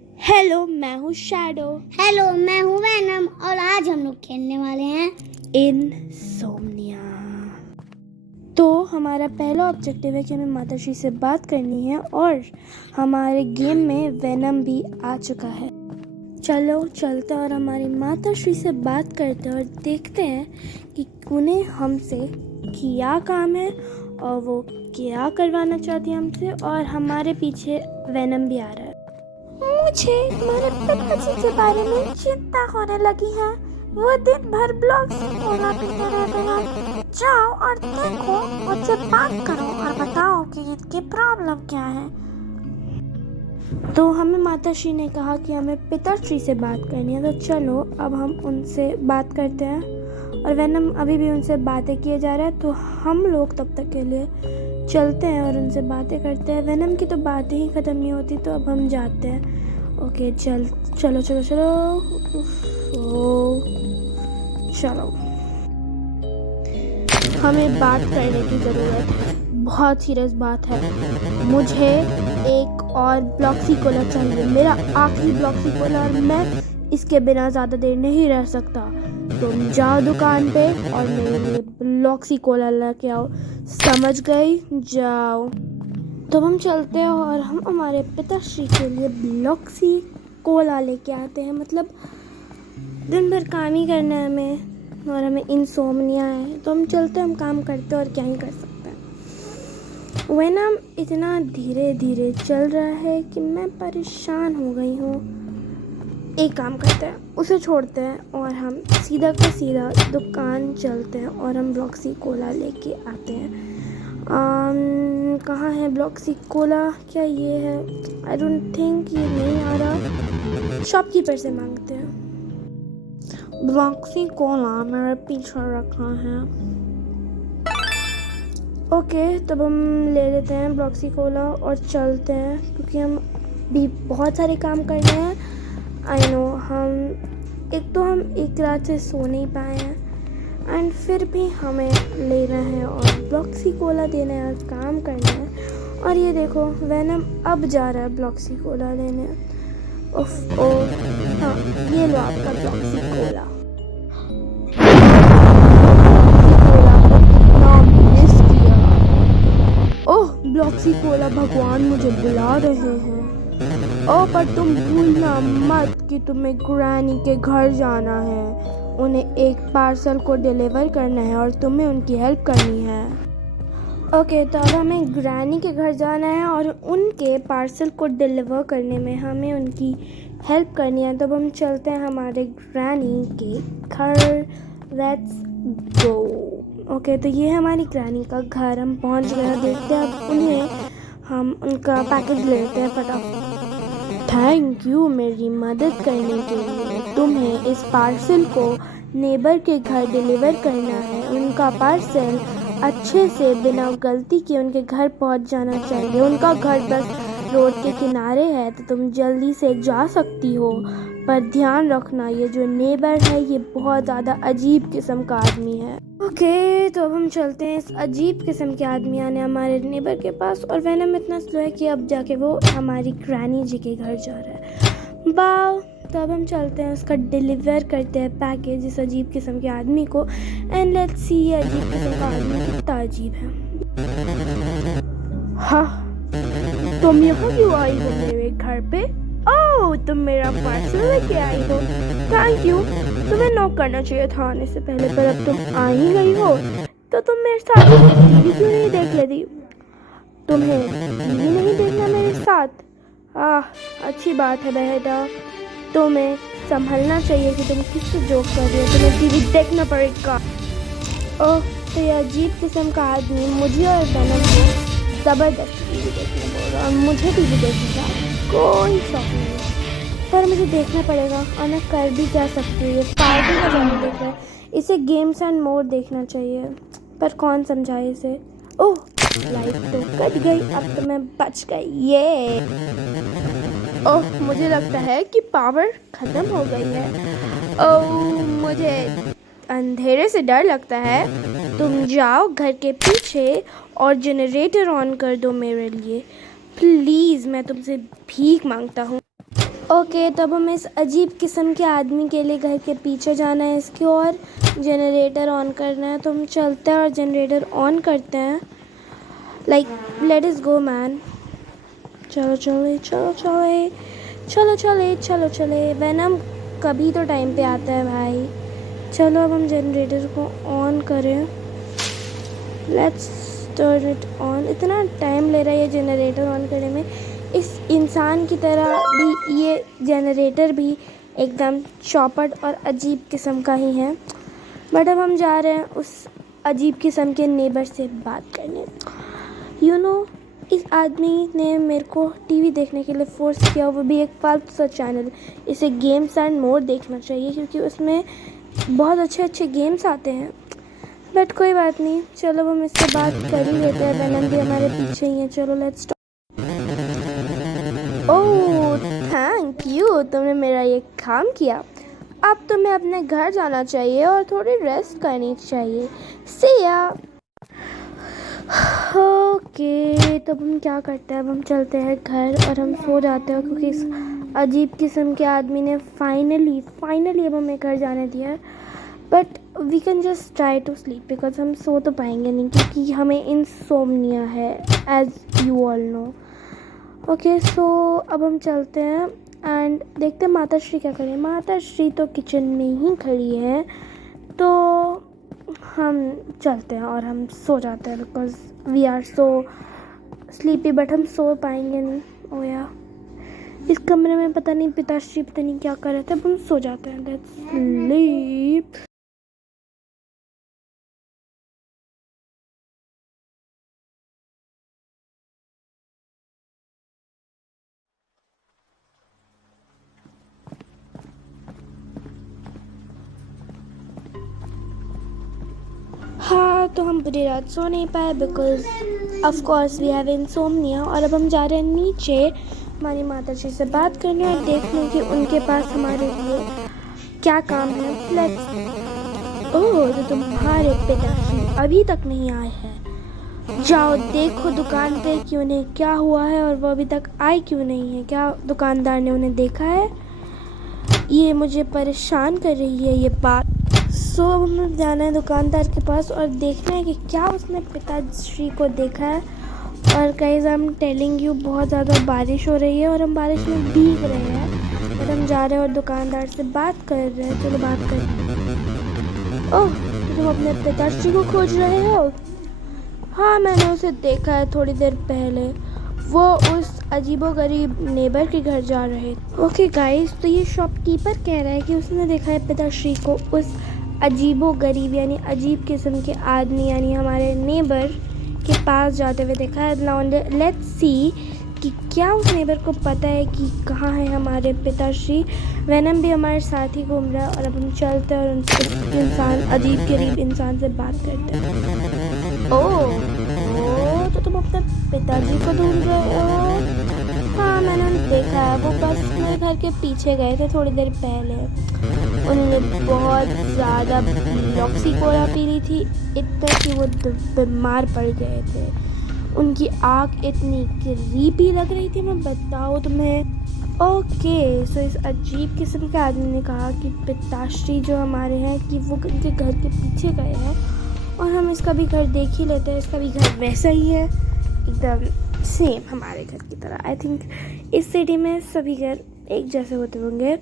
Hello, मैं हूँ shadow. Hello, मैं हूँ वैनम और आज हम लोग खेलने वाले हैं इनसोम्निया। तो हमारा पहला ऑब्जेक्टिव है कि हमें माताश्री से बात करनी है और हमारे गेम में वेनम भी आ चुका है। चलो चलते और हमारी माताश्री से बात करते हैं और देखते हैं कि उन्हें हमसे क्या काम है और वो क्या करवाना चाहती है हमसे। और हमारे पीछे वेनम भी आ रहा है। मुझे तुम्हारे पिताजी के बारे में चिंता होने लगी है। वो दिन भर ब्लॉग्स खोला पीते रहते हैं। जाओ और देखो, मुझसे बात करो और बताओ कि इनकी प्रॉब्लम क्या है। तो हमें माताश्री ने कहा कि हमें पिताश्री से बात करनी है। तो चलो अब हम उनसे बात करते हैं। और वेनम अभी भी उनसे बातें किए जा रहा है, तो हम लोग तब तक के लिए चलते हैं और उनसे बातें करते हैं। वेनम की तो बातें ही ख़त्म नहीं होती, तो अब हम जाते हैं। ओके चलो चलो चलो चलो चलो, हमें बात करने की ज़रूरत है। बहुत सीरियस बात है। मुझे एक और ब्लॉक्सी कोला चाहिए, मेरा आखिरी ब्लॉक्सी कोला, और मैं इसके बिना ज़्यादा देर नहीं रह सकता। तुम जाओ दुकान पे और मेरे लिए ब्लॉक्सी कोला लेके आओ, समझ गई? जाओ। तो हम चलते हैं और हम हमारे पिताश्री के लिए ब्लॉक्सी कोला लेके आते हैं। मतलब दिन भर काम ही करना है हमें और हमें इनसोम्निया है, तो हम चलते हैं, हम काम करते हैं और क्या ही कर सकते हैं। वेनम इतना धीरे धीरे चल रहा है कि मैं परेशान हो गई हूँ। एक काम करते हैं, उसे छोड़ते हैं और हम सीधा का सीधा दुकान चलते हैं और हम ब्लॉक्सी कोला लेके आते हैं। कहाँ है ब्लॉक्सी कोला? क्या ये है? आई डोंट थिंक ये नहीं आ रहा। शॉपकीपर से मांगते हैं। ब्लॉक्सी कोला मेरे पीछे रखा है। ओके, तब हम ले लेते हैं ब्लॉक्सी कोला और चलते हैं, क्योंकि हम भी बहुत सारे काम करने हैं। आई नो, हम एक रात से सो नहीं पाए हैं एंड फिर भी हमें लेना है और ब्लॉक्सी कोला देना है और काम करना है। और ये देखो, वेनम अब जा रहा है ब्लॉक्सी कोला लेने। हाँ, ये लो आपका ब्लॉक्सी कोला। ओह ब्लॉक्सी कोला भगवान मुझे बुला रहे हैं। ओह पर तुम भूलना मत कि तुम्हें ग्रैनी के घर जाना है। उन्हें एक पार्सल को डिलीवर करना है और तुम्हें उनकी हेल्प करनी है। ओके, तो अब हमें ग्रैनी के घर जाना है और उनके पार्सल को डिलीवर करने में हमें उनकी हेल्प करनी है। तो अब हम चलते हैं हमारे ग्रैनी के घर। Let's go. ओके, तो ये है हमारी ग्रैनी का घर। हम पहुंच गए। देखते हैं अब हम उनका पैकेज लेते हैं फटाफट। थैंक यू मेरी मदद करने के लिए। तुम्हें इस पार्सल को नेबर के घर डिलीवर करना है। उनका पार्सल अच्छे से बिना गलती के उनके घर पहुंच जाना चाहिए। उनका घर बस रोड के किनारे है, तो तुम जल्दी से जा सकती हो। पर ध्यान रखना, ये जो नेबर है ये बहुत ज़्यादा अजीब किस्म का आदमी है। ओके, तो अब हम चलते हैं इस अजीब किस्म के आदमी आने हमारे नेबर के पास। और वेनम इतना स्लो है कि अब जाके वो हमारी ग्रैनी जी के घर जा रहा है। बाव। तो अब हम चलते हैं, उसका डिलीवर करते हैं पैकेज इस अजीब किस्म के आदमी को। एंड लेट्स सी ये अजीब किस्म का आदमी कितना अजीब है। हाँ, तुम यहाँ क्यों आई हो मेरे घर पे? ओह, तुम मेरा पार्सल लेके आई हो। Thank you. तुम्हें नॉक करना चाहिए था आने से पहले, पर अब तुम आ ही गई हो, तो तुम मेरे साथ टीवी क्यों नहीं देख लेती? तुम्हें टीवी नहीं देखना मेरे साथ? अच्छी बात है बेटा। तुम्हें संभलना चाहिए कि तुम किससे जोक कर रही हो। तुम्हें टीवी देखना पड़ेगा। ओह, तो ये अजीब किस्म का आदमी मुझे और वेनम को ज़बरदस्ती टीवी देखने बोल रहा है और मुझे टीवी देखने का कोई शौक नहीं है। पर मुझे देखना पड़ेगा और मैं कर भी क्या सकती हूँ। ये पार्टी का चैनल देख रहा है, इसे गेम्स एंड मोर देखना चाहिए, पर कौन समझाए इसे। ओह, लाइट तो कट गई, अब तो मैं बच गई। ये ओह, मुझे लगता है कि पावर ख़त्म हो गई है। ओह, मुझे अंधेरे से डर लगता है। तुम जाओ घर के पीछे और जनरेटर ऑन कर दो मेरे लिए, प्लीज़। मैं तुमसे भीख मांगता हूँ। ओके, तो अब हमें इस अजीब किस्म के आदमी के लिए घर के पीछे जाना है, इसकी और जनरेटर ऑन करना है। तो हम चलते हैं और जनरेटर ऑन करते हैं। Like let us go man. चलो चले चलो चले चलो चले चलो चले। वेनम कभी तो टाइम पे आता है भाई। चलो अब हम जनरेटर को ऑन करें। Let's turn it on. इतना टाइम ले रहा है ये जनरेटर ऑन करने में। इस इंसान की तरह भी ये जनरेटर भी एकदम चौपट और अजीब किस्म का ही है। बट अब हम जा रहे हैं उस अजीब किस्म के नेबर से बात करने। यू नो, इस आदमी ने मेरे को टीवी देखने के लिए फ़ोर्स किया, वो भी एक फालतू सा चैनल। इसे गेम्स एंड मोर देखना चाहिए क्योंकि उसमें बहुत अच्छे अच्छे गेम्स आते हैं। बट कोई बात नहीं, चलो हम इससे बात कर ही लेते हैं। वेनम भी हमारे पीछे ही है। चलो लेट्स ओह थैंक यू, तुमने मेरा ये काम किया। अब तुम्हें अपने घर जाना चाहिए और थोड़ी रेस्ट करनी चाहिए। सी या। ओके, तो अब हम क्या करते हैं, अब हम चलते हैं घर और हम सो जाते हैं क्योंकि इस अजीब किस्म के आदमी ने फाइनली अब हमें घर जाने दिया है। But we can just try to sleep because हम सो तो पाएंगे नहीं क्योंकि हमें इंसोम्निया है, as you all know. Okay, so अब हम चलते हैं एंड देखते हैं माता श्री क्या करें। माता श्री तो किचन में ही खड़ी है, तो हम चलते हैं और हम सो जाते हैं because we are so sleepy. But हम सो पाएंगे नहीं। ओ या, इस कमरे में पता नहीं पिताश्री पता नहीं क्या कर रहे थे। अब हम सो जाते हैं। Let's sleep. हाँ, तो हम पूरी रात सो नहीं पाए because of course we have insomnia. और अब हम जा रहे हैं नीचे हमारी माता जी से बात करने और देखने कि उनके पास हमारे लिए क्या काम है। लेट्स ओह, तो तुम्हारे पिताश्री अभी तक नहीं आए हैं। जाओ देखो दुकान पे कि उन्हें क्या हुआ है और वो अभी तक आए क्यों नहीं है। क्या दुकानदार ने उन्हें देखा है? ये मुझे परेशान कर रही है ये बात। सो अब हमें जाना है दुकानदार के पास और देखना है कि क्या उसने पिताश्री को देखा है। और guys I am telling you, बहुत ज़्यादा बारिश हो रही है और हम बारिश में भीग रहे हैं। और हम जा रहे हैं और दुकानदार से बात कर रहे हैं। चलो बात कर। ओह, तो तुम अपने पिताश्री को खोज रहे हो? हाँ, मैंने उसे देखा है थोड़ी देर पहले। वो उस अजीबोगरीब नेबर के घर जा रहे। ओके गाइस, तो ये शॉपकीपर कह रहा है कि उसने देखा है पिताश्री को उस अजीबोगरीब यानी अजीब किस्म के आदमी यानी हमारे नेबर के पास जाते हुए देखा है। नाउ लेट्स सी कि क्या उस नेबर को पता है कि कहाँ है हमारे पिताश्री। वेनम भी हमारे साथ ही घूम रहा है और अब हम चलते हैं और उनसे इंसान अजीब गरीब इंसान से बात करते हैं। ओह, तो तुम अपने पिताजी को ढूंढ रहे हो? हाँ, मैंने उन्हें देखा है। वो बस मेरे घर के पीछे गए थे थोड़ी देर पहले। उन्होंने बहुत ज़्यादा लॉक्सी कोला पी ली थी, इतना कि वो बीमार पड़ गए थे। उनकी आँख इतनी क्रीपी लग रही थी, मैं बताऊँ तुम्हें। ओके, सो इस अजीब किस्म के आदमी ने कहा कि पिताश्री जो हमारे हैं कि वो उनके घर के पीछे गए हैं और हम इसका भी घर देख ही लेते हैं। इसका भी घर वैसा ही है, एकदम सेम हमारे घर की तरह। आई थिंक इस सिटी में सभी घर एक जैसे होते होंगे।